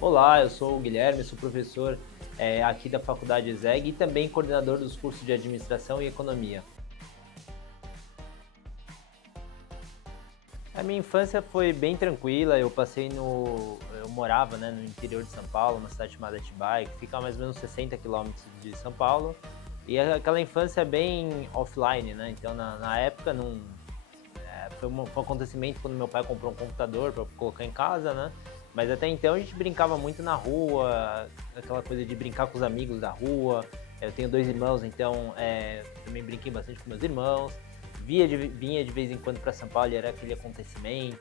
Olá, eu sou o Guilherme, sou professor aqui da Faculdade ESEG e também coordenador dos cursos de Administração e Economia. A minha infância foi bem tranquila, eu morava, né, no interior de São Paulo, uma cidade chamada Atibaia, que fica a mais ou menos 60 quilômetros de São Paulo, e aquela infância bem offline, né, então na época não, foi um acontecimento quando meu pai comprou um computador para colocar em casa, né? Mas até então a gente brincava muito na rua, aquela coisa de brincar com os amigos da rua. Eu tenho dois irmãos, então também brinquei bastante com meus irmãos. Vinha de vez em quando para São Paulo e era aquele acontecimento.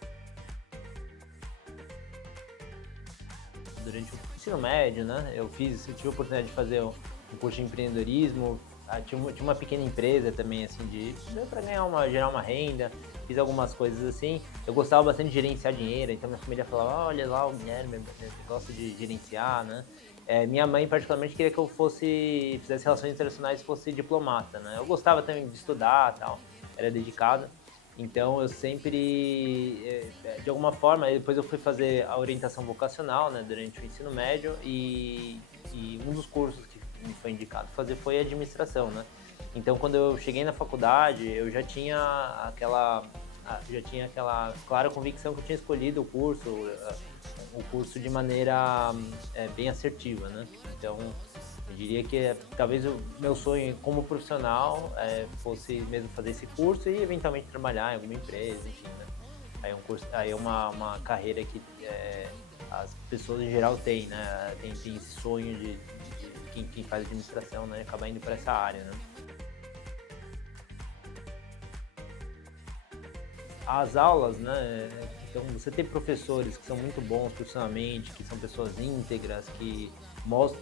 Durante o ensino médio, né? Eu tive a oportunidade de fazer um curso de empreendedorismo, tinha uma pequena empresa também, assim, para gerar uma renda, fiz algumas coisas assim. Eu gostava bastante de gerenciar dinheiro, então minha família falava, olha lá o Guilherme, gosta de gerenciar, né? Minha mãe particularmente queria que eu fizesse relações internacionais e fosse diplomata, né? Eu gostava também de estudar, tal, era dedicado. Então eu sempre, de alguma forma, depois eu fui fazer a orientação vocacional, né, durante o ensino médio e um dos cursos que me foi indicado fazer foi administração, né. Então quando eu cheguei na faculdade, eu já tinha aquela clara convicção que eu tinha escolhido o curso de maneira bem assertiva, né. Então eu diria que talvez o meu sonho como profissional fosse mesmo fazer esse curso e eventualmente trabalhar em alguma empresa, enfim, né? Aí é uma carreira que as pessoas em geral têm, né? Tem esse sonho de quem faz administração, né? Acaba indo para essa área, né? As aulas, né? Então você tem professores que são muito bons profissionalmente, que são pessoas íntegras, que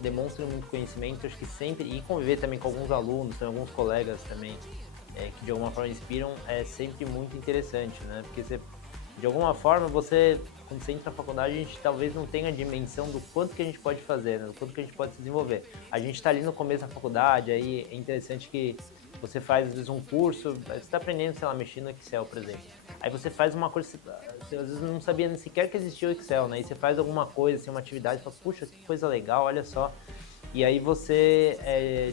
demonstram muito conhecimento, acho que sempre, e conviver também com alguns alunos, tem alguns colegas também que de alguma forma inspiram, é sempre muito interessante, né? Porque de alguma forma, quando você entra na faculdade, a gente talvez não tenha a dimensão do quanto que a gente pode fazer, né? Do quanto que a gente pode se desenvolver. A gente está ali no começo da faculdade, aí é interessante que você faz, às vezes, um curso, você está aprendendo, sei lá, mexer no Excel, por exemplo. Aí você faz uma coisa, você às vezes não sabia nem sequer que existia o Excel, né? Aí você faz alguma coisa, assim, uma atividade, e fala, puxa, que coisa legal, olha só. E aí você,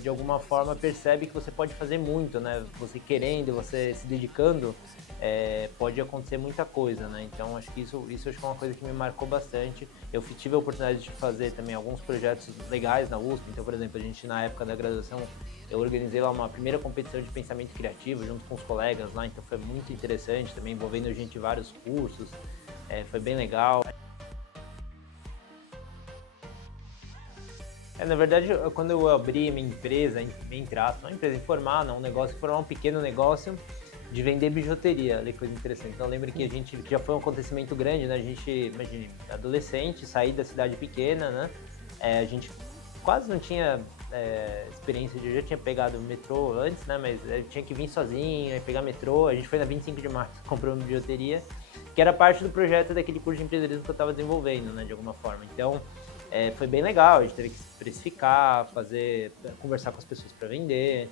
de alguma forma, percebe que você pode fazer muito, né? Você querendo, você se dedicando, pode acontecer muita coisa, né? Então, acho que isso acho que é uma coisa que me marcou bastante. Eu tive a oportunidade de fazer também alguns projetos legais na USP. Então, por exemplo, a gente, na época da graduação, eu organizei lá uma primeira competição de pensamento criativo junto com os colegas lá. Então, foi muito interessante também, envolvendo a gente em vários cursos. Foi bem legal. Na verdade, quando eu abri minha empresa, entre aspas, uma empresa informal, não, um negócio, formar um pequeno negócio de vender bijuteria, olha que coisa interessante. Então eu lembro que que já foi um acontecimento grande, né? A gente, imagine, adolescente, sair da cidade pequena, né? A gente quase não tinha experiência eu já tinha pegado o metrô antes, né? Mas eu tinha que vir sozinho, aí pegar metrô. A gente foi na 25 de março, comprou uma bijuteria, que era parte do projeto daquele curso de empreendedorismo que eu estava desenvolvendo, né? De alguma forma. Então, foi bem legal, a gente teve que se precificar, conversar com as pessoas para vender,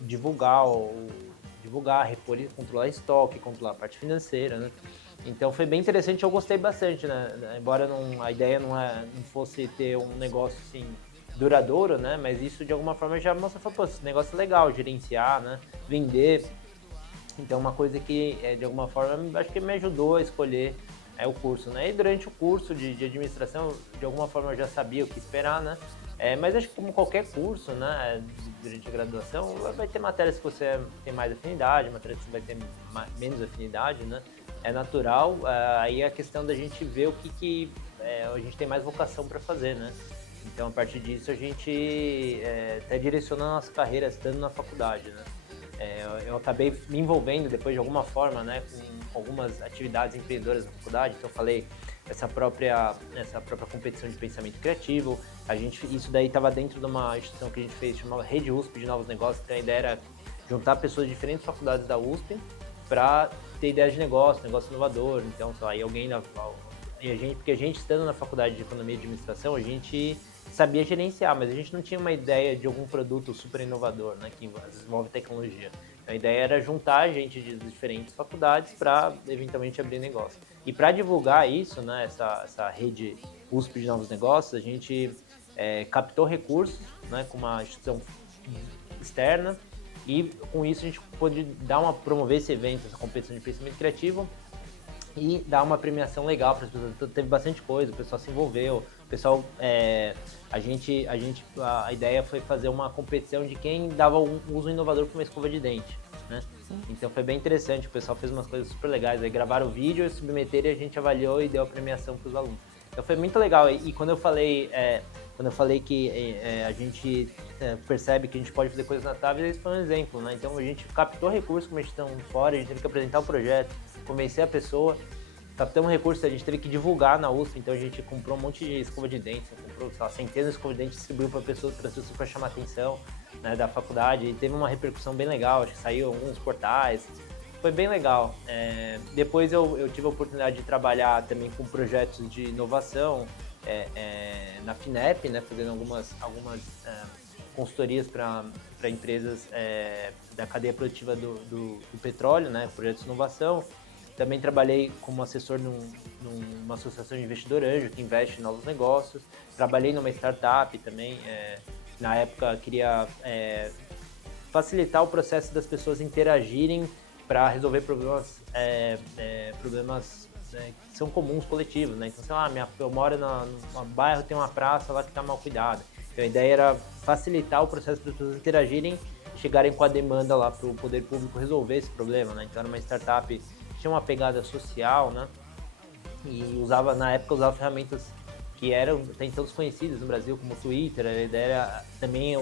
divulgar, repor, controlar estoque, controlar a parte financeira, né? Então foi bem interessante, eu gostei bastante, né? Embora a ideia não fosse ter um negócio assim duradouro, né? Mas isso de alguma forma já mostra, pô, esse negócio é legal, gerenciar, né? Vender. Então, uma coisa que, de alguma forma, acho que me ajudou a escolher o curso, né? E durante o curso de administração, de alguma forma, eu já sabia o que esperar, né? Mas acho que como qualquer curso, né, durante a graduação, vai ter matérias que você tem mais afinidade, matérias que você vai ter menos afinidade, né? É natural, aí é a questão da gente ver o que a gente tem mais vocação para fazer, né? Então, a partir disso, a gente até direciona a nossa carreira estando na faculdade, né? Eu acabei me envolvendo depois de alguma forma, né, com algumas atividades empreendedoras na faculdade. Então, eu falei essa própria competição de pensamento criativo. Isso daí estava dentro de uma instituição que a gente fez, chamava Rede USP de Novos Negócios. Então, a ideia era juntar pessoas de diferentes faculdades da USP para ter ideias de negócio inovador. Então, sei lá, porque a gente estando na faculdade de Economia e Administração, a gente sabia gerenciar, mas a gente não tinha uma ideia de algum produto super inovador, né, que envolve tecnologia. A ideia era juntar gente de diferentes faculdades para eventualmente abrir negócio. E para divulgar isso, né, essa rede USP de novos negócios, a gente captou recursos, né, com uma instituição externa, e com isso a gente pôde promover esse evento, essa competição de pensamento criativo, e dar uma premiação legal para as pessoas. Então, teve bastante coisa, o pessoal se envolveu, o pessoal, a ideia foi fazer uma competição de quem dava um uso inovador para uma escova de dente, né? Então foi bem interessante, o pessoal fez umas coisas super legais, aí gravaram o vídeo, submeteram e a gente avaliou e deu a premiação para os alunos. Então foi muito legal, e quando eu falei que a gente percebe que a gente pode fazer coisas notáveis, esse foi um exemplo, né? Então a gente captou recursos como a gente está fora, a gente teve que apresentar o projeto, convencer a pessoa, captamos recursos, a gente teve que divulgar na USP, então a gente comprou um monte de escova de dente, comprou centenas de escovas de dente, distribuiu para pessoas para chamar a atenção, né, da faculdade, e teve uma repercussão bem legal, acho que saiu alguns portais, foi bem legal. Depois eu tive a oportunidade de trabalhar também com projetos de inovação na FINEP, né, fazendo algumas consultorias para empresas da cadeia produtiva do petróleo, né, projetos de inovação. Também trabalhei como assessor numa associação de investidor anjo que investe em novos negócios. Trabalhei numa startup também. Na época, queria facilitar o processo das pessoas interagirem para resolver problemas que são comuns, coletivos, né? Então, sei lá, eu moro num bairro, tem uma praça lá que está mal cuidada. Então, a ideia era facilitar o processo das pessoas interagirem e chegarem com a demanda lá para o poder público resolver esse problema, né? Então, era uma startup tinha uma pegada social, né? E na época usava ferramentas que eram até então desconhecidas no Brasil, como o Twitter. A ideia era também,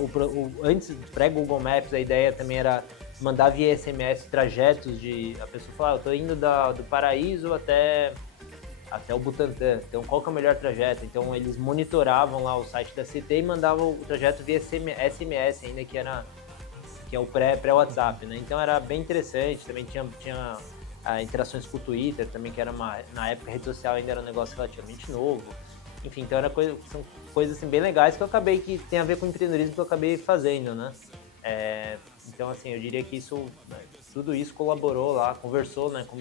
antes, pré-Google Maps, a ideia também era mandar via SMS trajetos a pessoa falar, eu tô indo do Paraíso até o Butantã, então qual que é o melhor trajeto? Então eles monitoravam lá o site da CT e mandavam o trajeto via SMS ainda, que é o pré-WhatsApp, né? Então era bem interessante, também tinha interações com o Twitter também, que era na época a rede social ainda era um negócio relativamente novo. Enfim, então são coisas assim, bem legais que que tem a ver com o empreendedorismo que eu acabei fazendo, né? Então, assim, eu diria que tudo isso colaborou lá, conversou, né, com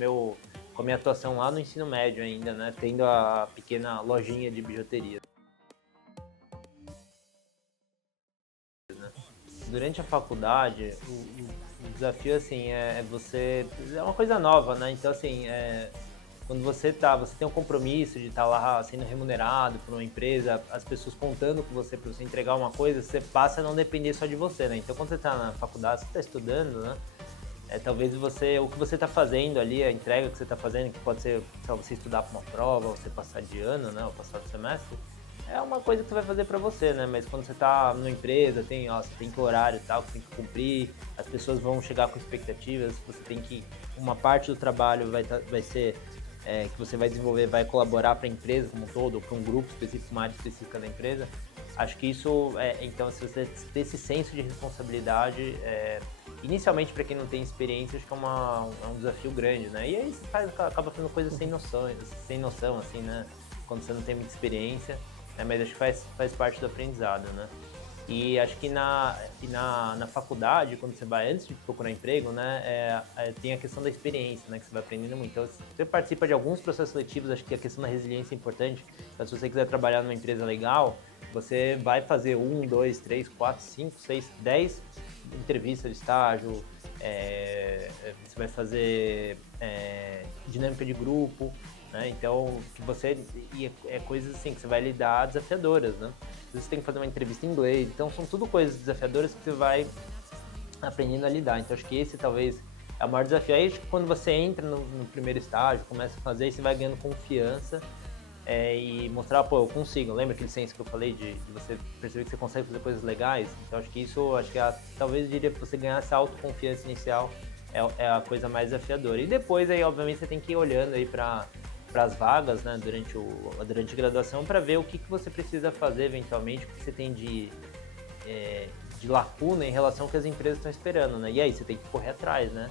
a minha atuação lá no ensino médio ainda, né? Tendo a pequena lojinha de bijuteria. Durante a faculdade, o desafio, assim, é uma coisa nova, né? Então, assim, quando você tem um compromisso de estar lá sendo remunerado por uma empresa, as pessoas contando com você para você entregar uma coisa, você passa a não depender só de você, né? Então, quando você está na faculdade, você está estudando, né? Talvez o que você está fazendo ali, a entrega que você está fazendo, que pode ser para você estudar para uma prova, ou você passar de ano, né? Ou passar de semestre, é uma coisa que você vai fazer para você, né? Mas quando você está numa empresa, você tem que horário e tal, que tem que cumprir, as pessoas vão chegar com expectativas, uma parte do trabalho vai ser que você vai desenvolver, vai colaborar para a empresa como um todo, ou para um grupo específico, uma área específica da empresa. Acho que isso, então, se você ter esse senso de responsabilidade, inicialmente para quem não tem experiência, acho que é um desafio grande, né? E aí você acaba fazendo coisas sem noção, assim, né? Quando você não tem muita experiência, né? Mas acho que faz parte do aprendizado, né? E acho que na faculdade, quando você vai, antes de procurar emprego, né, tem a questão da experiência, né, que você vai aprendendo muito. Então, você participa de alguns processos seletivos, acho que a questão da resiliência é importante. Então, se você quiser trabalhar numa empresa legal, você vai fazer 1, 2, 3, 4, 5, 6, 10 entrevistas de estágio, você vai fazer dinâmica de grupo, né? Então, coisas assim que você vai lidar desafiadoras, né? Às vezes você tem que fazer uma entrevista em inglês, então são tudo coisas desafiadoras que você vai aprendendo a lidar. Então, acho que esse talvez é o maior desafio. Aí, acho que quando você entra no primeiro estágio, começa a fazer, você vai ganhando confiança e mostrar, pô, eu consigo. Lembra aquele senso que eu falei de você perceber que você consegue fazer coisas legais? Então, acho que talvez eu diria que você ganhar essa autoconfiança inicial é a coisa mais desafiadora. E depois, aí, obviamente, você tem que ir olhando aí para as vagas, né, durante a graduação, para ver o que você precisa fazer eventualmente, o que você tem de lacuna em relação ao que as empresas estão esperando, né? E aí você tem que correr atrás, né?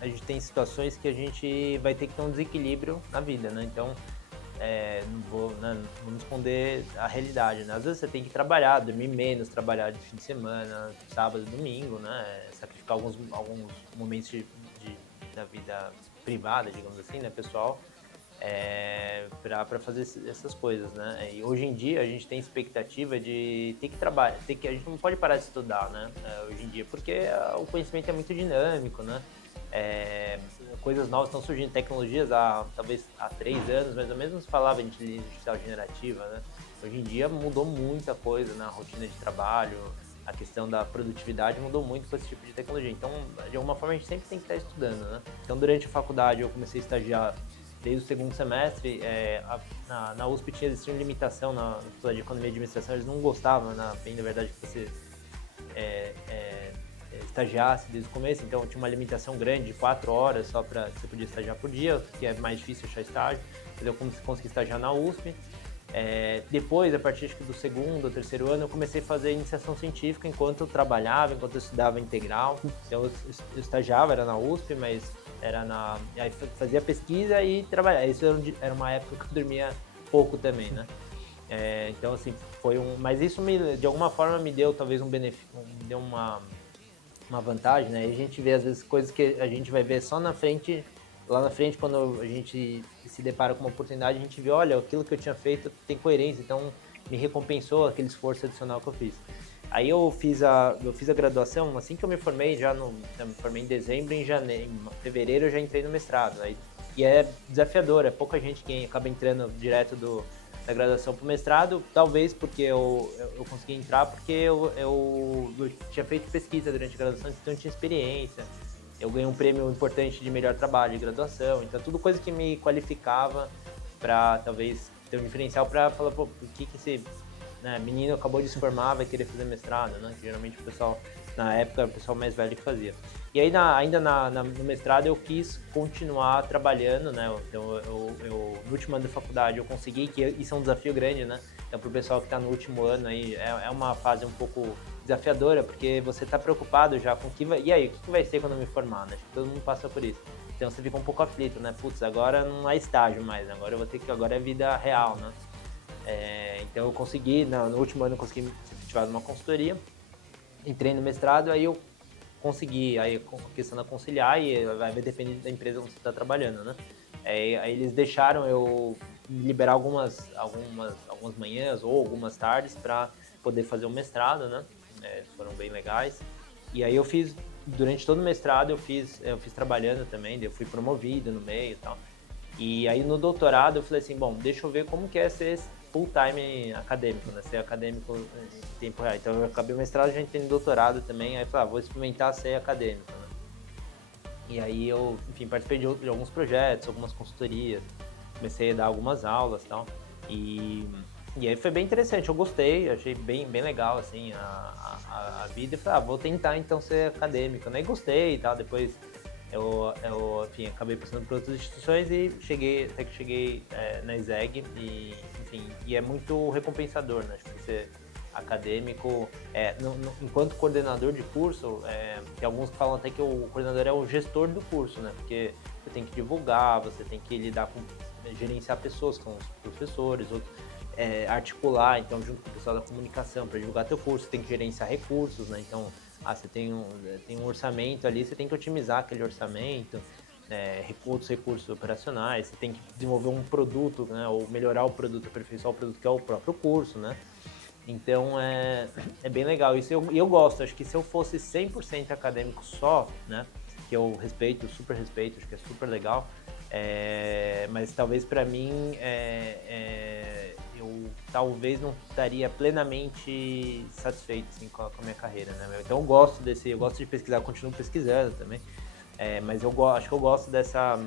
A gente tem situações que a gente vai ter que ter um desequilíbrio na vida, né? Então, não vou, né, não vou me esconder a realidade, né? Às vezes você tem que trabalhar, dormir menos, trabalhar de fim de semana, sábado e domingo, né? Sacrificar alguns momentos da vida privada, digamos assim, né, pessoal, para fazer essas coisas, né? E hoje em dia a gente tem expectativa de ter que trabalhar, a gente não pode parar de estudar, né? Hoje em dia, porque o conhecimento é muito dinâmico, né? É, Coisas novas estão surgindo, tecnologias talvez há 3 anos mais ou menos se falava de inteligência artificial generativa, né? Hoje em dia mudou muita coisa na rotina de trabalho, a questão da produtividade mudou muito com esse tipo de tecnologia. Então, de alguma forma, a gente sempre tem que estar estudando, né? Então, durante a faculdade, eu comecei a estagiar desde o segundo semestre. Na USP existia uma limitação na Faculdade de Economia e Administração, eles não gostavam, bem na verdade, que você estagiasse desde o começo, então tinha uma limitação grande de 4 horas só para você podia estagiar por dia, que é mais difícil achar estágio, mas eu consegui estagiar na USP. Depois, a partir do segundo ou terceiro ano, eu comecei a fazer iniciação científica enquanto eu trabalhava, enquanto eu estudava integral. Então, eu estagiava, era na USP, mas aí fazia pesquisa e trabalhava. Isso era uma época que eu dormia pouco também, né? Então, assim, mas isso de alguma forma me deu talvez um benefício, me deu uma vantagem, né? A gente vê às vezes coisas que a gente vai ver só lá na frente, quando a gente se depara com uma oportunidade, a gente vê, olha, aquilo que eu tinha feito tem coerência, então me recompensou aquele esforço adicional que eu fiz. Aí eu fiz a graduação, assim que eu me formei, eu me formei em dezembro, em fevereiro eu já entrei no mestrado. E é desafiador, é pouca gente que acaba entrando direto da graduação para o mestrado, talvez porque eu consegui entrar porque eu tinha feito pesquisa durante a graduação, então eu tinha experiência. Eu ganhei um prêmio importante de melhor trabalho de graduação, então tudo coisa que me qualificava para talvez ter um diferencial para falar, pô, por que esse, né, menino acabou de se formar, vai querer fazer mestrado, né? Que geralmente o pessoal, na época, era o pessoal mais velho que fazia. E aí, no mestrado, eu quis continuar trabalhando, né? Então, no último ano da faculdade, eu consegui, que isso é um desafio grande, né? Então, para o pessoal que está no último ano aí, é uma fase um pouco desafiadora, porque você está preocupado já com e aí, o que vai ser quando eu me formar, né? Acho que todo mundo passa por isso. Então, você fica um pouco aflito, né? Putz, agora não é estágio mais, agora eu vou ter que, agora é vida real, né? Então, eu consegui, no último ano, eu consegui me efetivar numa consultoria, entrei no mestrado, aí eu consegui, aí a questão da conciliar, e vai depender da empresa onde você está trabalhando, né? Aí eles deixaram eu liberar algumas manhãs ou algumas tardes para poder fazer o mestrado, né? Foram bem legais. E aí durante todo o mestrado eu fiz trabalhando também, eu fui promovido no meio e tal. E aí no doutorado eu falei assim, bom, deixa eu ver como que é ser full-time acadêmico, né? Ser acadêmico em tempo real. Então eu acabei o mestrado, já entrei no doutorado também, aí falei, vou experimentar ser acadêmico, né? E aí eu, enfim, participei de alguns projetos, algumas consultorias, comecei a dar algumas aulas e tal. E aí foi bem interessante, eu gostei, achei bem legal, assim, a vida. E falei, vou tentar então ser acadêmico, né? E gostei e tal, depois enfim, acabei passando por outras instituições e até que cheguei na ESEG e é muito recompensador, né? Acho que ser acadêmico, enquanto coordenador de curso, tem alguns que falam até que o coordenador é o gestor do curso, né? Porque você tem que divulgar, você tem que lidar com, gerenciar pessoas, que são os professores, outros, articular, então, junto com o pessoal da comunicação para divulgar teu curso, você tem que gerenciar recursos, né? Então, você tem um orçamento ali, você tem que otimizar aquele orçamento, outros recursos operacionais, você tem que desenvolver um produto, né? Ou melhorar o produto, aperfeiçoar o produto que é o próprio curso, né? Então, é bem legal isso. E eu gosto, acho que se eu fosse 100% acadêmico só, né? Que eu super respeito, acho que é super legal, mas talvez para mim eu talvez não estaria plenamente satisfeito assim, com a minha carreira, né? Então eu gosto de pesquisar, continuo pesquisando também, mas acho que eu gosto dessa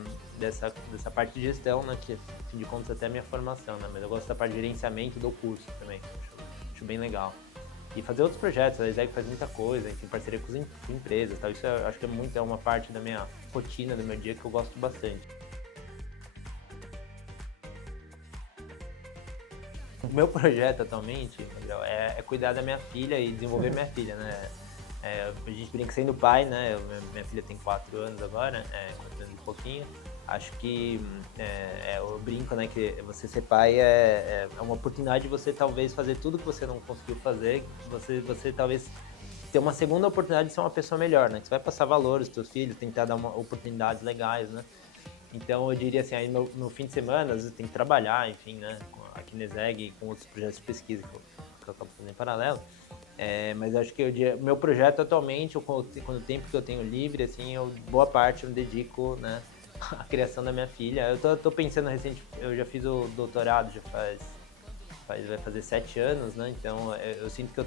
parte de gestão, né? Que, fim de contas, até a minha formação, né? Mas eu gosto da parte de gerenciamento do curso também, acho bem legal. E fazer outros projetos, a ESEG faz muita coisa, enfim, parceria com empresas, tal. Isso eu acho que é uma parte da minha rotina, do meu dia, que eu gosto bastante. O meu projeto atualmente, Gabriel, é cuidar da minha filha e desenvolver minha filha, né? A gente brinca sendo pai, né? Minha filha tem 4 anos agora, 4 anos e pouquinho. acho que eu brinco, né, que você ser pai é uma oportunidade de você talvez fazer tudo que você não conseguiu fazer, você talvez ter uma segunda oportunidade de ser uma pessoa melhor, né? Que você vai passar valores para seus filhos, tentar dar oportunidades legais, né? Então eu diria assim, aí no fim de semana, às vezes tem que trabalhar, enfim, né? Aqui na ESEG e com outros projetos de pesquisa que eu acabo fazendo em paralelo. Mas acho que meu projeto atualmente, quando o tempo que eu tenho livre, assim, boa parte eu me dedico, né, à criação da minha filha. Eu tô pensando eu já fiz o doutorado, vai fazer 7 anos, né? Então eu sinto que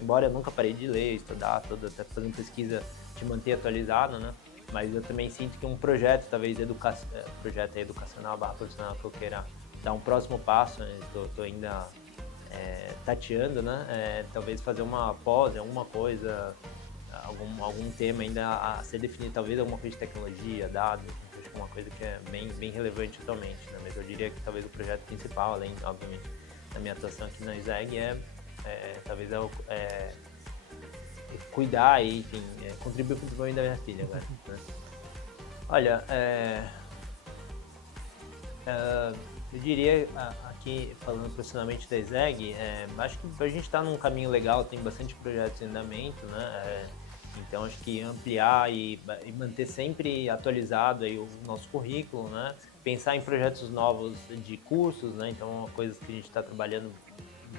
embora eu nunca parei de ler, estudar, até fazendo pesquisa, te manter atualizado, né? Mas eu também sinto que um projeto, talvez projeto educacional / profissional que eu queira dar um próximo passo, né? Tô ainda tateando, né? Talvez fazer uma pós, alguma coisa, algum tema ainda a ser definido, talvez alguma coisa de tecnologia, dados, acho que é uma coisa que é bem relevante atualmente, né? Mas eu diria que talvez o projeto principal, além, obviamente, da minha atuação aqui na ESEG, talvez cuidar e, enfim, contribuir com o desenvolvimento da minha filha agora, né? Olha, eu diria, aqui falando profissionalmente da ESEG, acho que a gente está num caminho legal, tem bastante projetos em andamento, né? Então acho que ampliar e manter sempre atualizado aí o nosso currículo, né? Pensar em projetos novos de cursos, né? Então uma coisa que a gente está trabalhando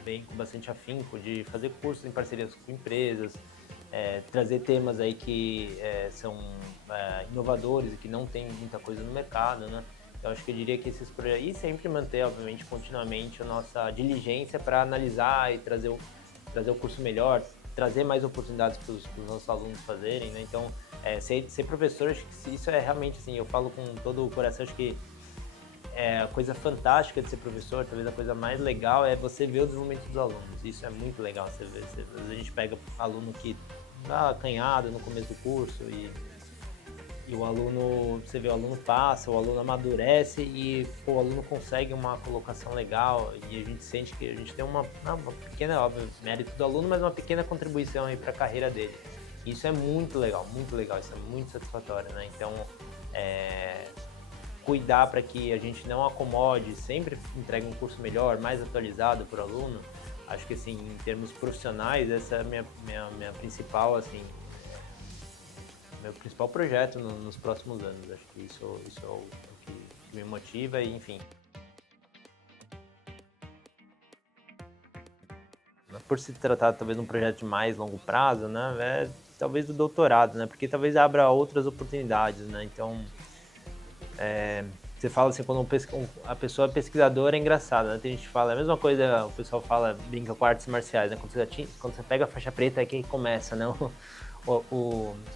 bem com bastante afinco de fazer cursos em parcerias com empresas, trazer temas aí que são inovadores e que não tem muita coisa no mercado, né? Então acho que eu diria que esses projetos, e sempre manter, obviamente, continuamente a nossa diligência para analisar e trazer o curso melhor, trazer mais oportunidades para os nossos alunos fazerem, né? Então, ser professor, acho que isso é realmente, assim, eu falo com todo o coração, acho que a coisa fantástica de ser professor, talvez a coisa mais legal é você ver o desenvolvimento dos alunos. Isso é muito legal, às vezes a gente pega aluno que dá acanhado no começo do curso e o aluno, você vê, o aluno passa, o aluno amadurece e o aluno consegue uma colocação legal e a gente sente que a gente tem uma pequena, óbvio, mérito do aluno, mas uma pequena contribuição aí para a carreira dele. Isso é muito legal, isso é muito satisfatório, né? Então, cuidar para que a gente não acomode, sempre entregue um curso melhor, mais atualizado para o aluno. Acho que, assim, em termos profissionais, essa é a minha principal, assim, meu principal projeto nos próximos anos. Acho que isso é o que me motiva e, enfim. Por se tratar talvez de um projeto de mais longo prazo, né, talvez o doutorado, né, porque talvez abra outras oportunidades, né, então você fala assim, quando a pessoa é pesquisadora é engraçada, né, tem gente que fala, a mesma coisa, o pessoal fala, brinca com artes marciais, né, quando você pega a faixa preta é que começa, né,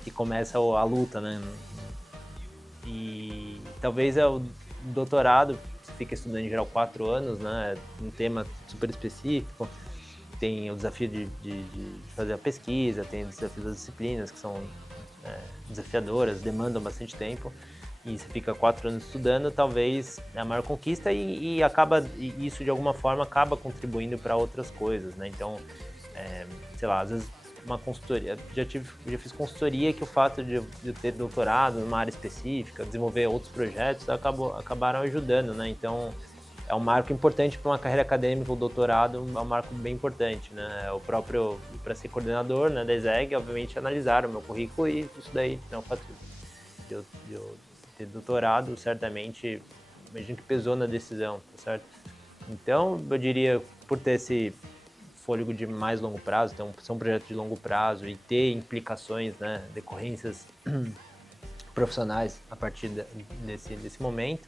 que começa a luta, né, e talvez o doutorado, você fica estudando em geral 4 anos, né, um tema super específico, tem o desafio de fazer a pesquisa, tem o desafio das disciplinas que são desafiadoras, demandam bastante tempo, e você fica 4 anos estudando, talvez é a maior conquista e isso de alguma forma acaba contribuindo para outras coisas, né? Então, sei lá, às vezes uma consultoria, já fiz consultoria que o fato de eu ter doutorado numa área específica, desenvolver outros projetos, acabaram ajudando, né? Então, é um marco importante para uma carreira acadêmica, o doutorado é um marco bem importante, né? O próprio, para ser coordenador, né, da ESEG, obviamente analisaram o meu currículo e isso daí, não, o fato de eu ter doutorado, certamente, imagino que pesou na decisão, tá certo? Então, eu diria, por ter esse fôlego de mais longo prazo, ser um projeto de longo prazo e ter implicações, né, decorrências profissionais a partir desse momento,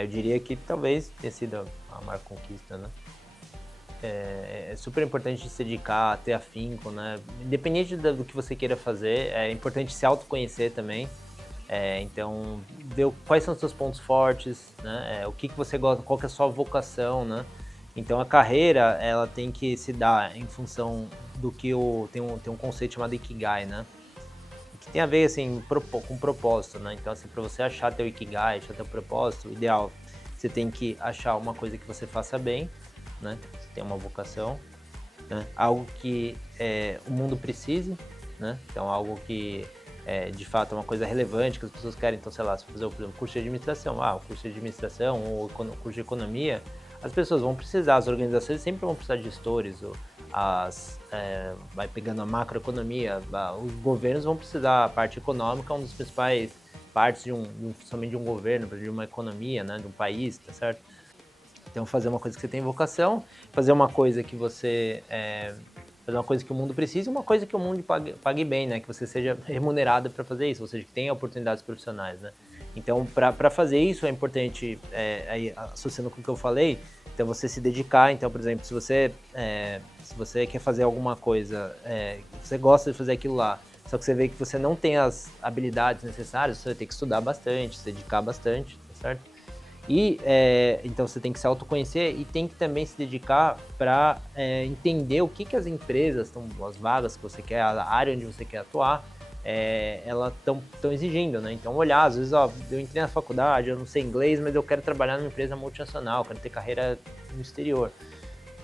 eu diria que talvez tenha sido a maior conquista, né? É super importante se dedicar, ter afinco, né? Independente do que você queira fazer, é importante se autoconhecer também. Então, ver quais são os seus pontos fortes, né? O que você gosta, qual que é a sua vocação, né? Então, a carreira, ela tem que se dar em função do que tem um conceito chamado Ikigai, né? Que tem a ver, assim, com propósito, né? Então, assim, para você achar teu Ikigai, achar teu propósito, o ideal, você tem que achar uma coisa que você faça bem, né? Você tem uma vocação, né? Algo que o mundo precise, né? Então, algo que de fato é uma coisa relevante que as pessoas querem. Então, sei lá, se fazer por exemplo, curso de administração, o curso de administração ou o curso de economia, as pessoas vão precisar, as organizações sempre vão precisar de gestores, vai pegando a macroeconomia, os governos vão precisar, a parte econômica é uma das principais partes somente de um governo, de uma economia, né, de um país, tá certo? Então, fazer uma coisa que você tem vocação, fazer uma coisa que você... fazer uma coisa que o mundo precisa e uma coisa que o mundo pague bem, né? Que você seja remunerado para fazer isso, ou seja, que tenha oportunidades profissionais, né? Então, para fazer isso é importante, aí, associando com o que eu falei, então você se dedicar. Então, por exemplo, se você quer fazer alguma coisa, você gosta de fazer aquilo lá, só que você vê que você não tem as habilidades necessárias, você vai ter que estudar bastante, se dedicar bastante, tá certo? E então você tem que se autoconhecer e tem que também se dedicar para entender o que as empresas, as vagas que você quer, a área onde você quer atuar, elas estão exigindo, né? Então olhar, às vezes, eu entrei na faculdade, eu não sei inglês, mas eu quero trabalhar numa empresa multinacional, quero ter carreira no exterior.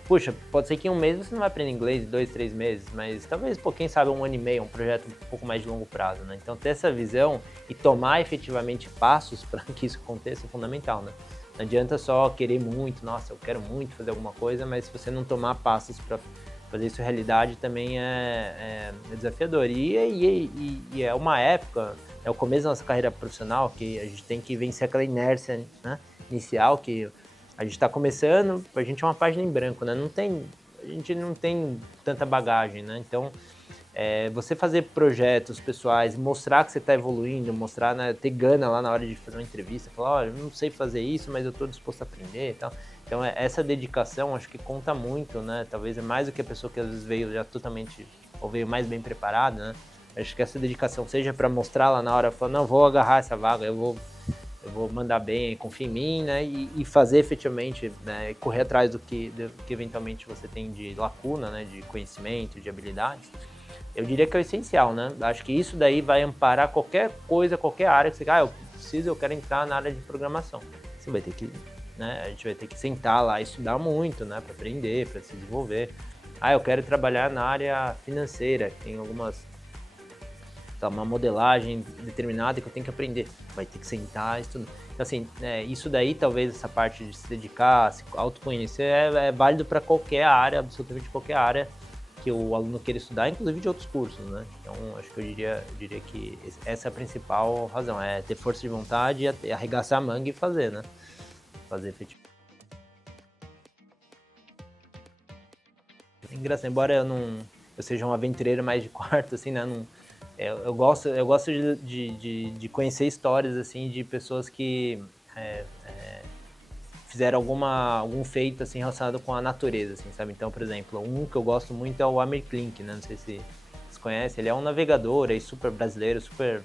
Puxa, pode ser que em um mês você não vai aprender inglês, 2, 3 meses, mas talvez, quem sabe, 1 ano e meio, um projeto um pouco mais de longo prazo, né? Então, ter essa visão e tomar efetivamente passos para que isso aconteça é fundamental, né? Não adianta só querer muito, nossa, eu quero muito fazer alguma coisa, mas se você não tomar passos para fazer isso realidade, também é desafiador. E é uma época, é o começo da nossa carreira profissional, que a gente tem que vencer aquela inércia, né, inicial, que a gente está começando, a gente é uma página em branco, né? A gente não tem tanta bagagem, né? Então, você fazer projetos pessoais, mostrar que você está evoluindo, mostrar, né, ter gana lá na hora de fazer uma entrevista, falar, olha, eu não sei fazer isso, mas eu estou disposto a aprender e tal. Então, essa dedicação acho que conta muito, né? Talvez é mais do que a pessoa que às vezes veio já totalmente, ou veio mais bem preparada, né? Acho que essa dedicação seja para mostrar lá na hora, falar, não, vou agarrar essa vaga, eu vou mandar bem, confia em mim, né, e fazer efetivamente, né, correr atrás do que eventualmente você tem de lacuna, né, de conhecimento, de habilidades. Eu diria que é o essencial, né? Acho que isso daí vai amparar qualquer coisa, qualquer área que você, eu quero entrar na área de programação. Você vai ter que, né, a gente vai ter que sentar lá e estudar muito, né, para aprender, para se desenvolver. Eu quero trabalhar na área financeira, tem uma modelagem determinada que eu tenho que aprender. Vai ter que sentar e estudar. Então, assim, isso daí, talvez essa parte de se dedicar, se autoconhecer, é válido para qualquer área, absolutamente qualquer área que o aluno queira estudar, inclusive de outros cursos, né? Então, acho que eu diria que essa é a principal razão, é ter força de vontade e arregaçar a manga e fazer, né? Fazer efetivo. É engraçado, embora eu seja um aventureiro mais de quarto, assim, né? Eu gosto de conhecer histórias, assim, de pessoas que fizeram algum feito, assim, relacionado com a natureza, assim, sabe? Então, por exemplo, um que eu gosto muito é o Amir Klink, né? Não sei se vocês conhecem. Ele é um navegador aí, super brasileiro, super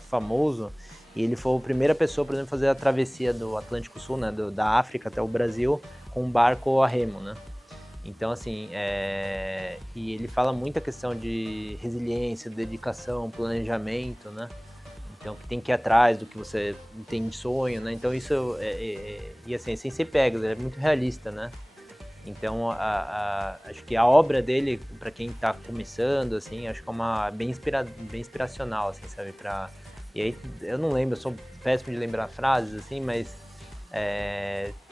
famoso. E ele foi a primeira pessoa, por exemplo, a fazer a travessia do Atlântico Sul, né? Da África até o Brasil, com um barco a remo, né? Então, assim, e ele fala muito a questão de resiliência, dedicação, planejamento, né? Então, que tem que ir atrás do que você tem de sonho, né? Então, isso, e assim, sem ser pegas, é muito realista, né? Então, acho que a obra dele, para quem está começando, assim, acho que é bem inspiracional, assim, sabe? E aí, eu não lembro, eu sou péssimo de lembrar frases, assim, mas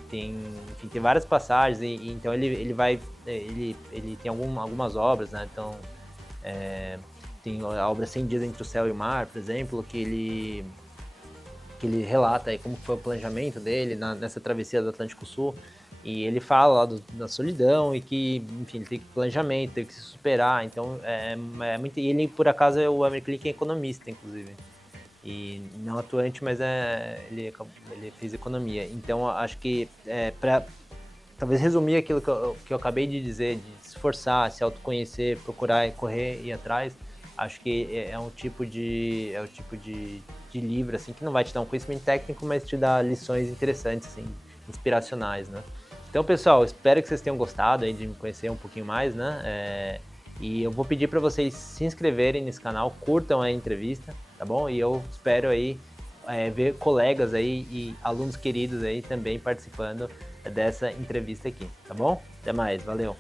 tem várias passagens, e então ele tem algumas obras, né? Então, tem a obra 100 Dias Entre o Céu e o Mar, por exemplo, que ele relata aí como foi o planejamento dele nessa travessia do Atlântico Sul, e ele fala lá da solidão e que, enfim, ele tem planejamento, tem que se superar. Então, muito. E ele, por acaso, o Amir Klink é economista, inclusive. E não atuante, mas ele fez economia. Então, acho que para talvez resumir aquilo que eu acabei de dizer, de se esforçar, se autoconhecer, procurar correr e ir atrás, acho que é um tipo de livro assim que não vai te dar um conhecimento técnico, mas te dá lições interessantes, assim, inspiracionais, né? Então, pessoal, espero que vocês tenham gostado aí de me conhecer um pouquinho mais, né? E eu vou pedir para vocês se inscreverem nesse canal, curtam a entrevista, tá bom? E eu espero aí ver colegas aí e alunos queridos aí também participando dessa entrevista aqui, tá bom? Até mais, valeu!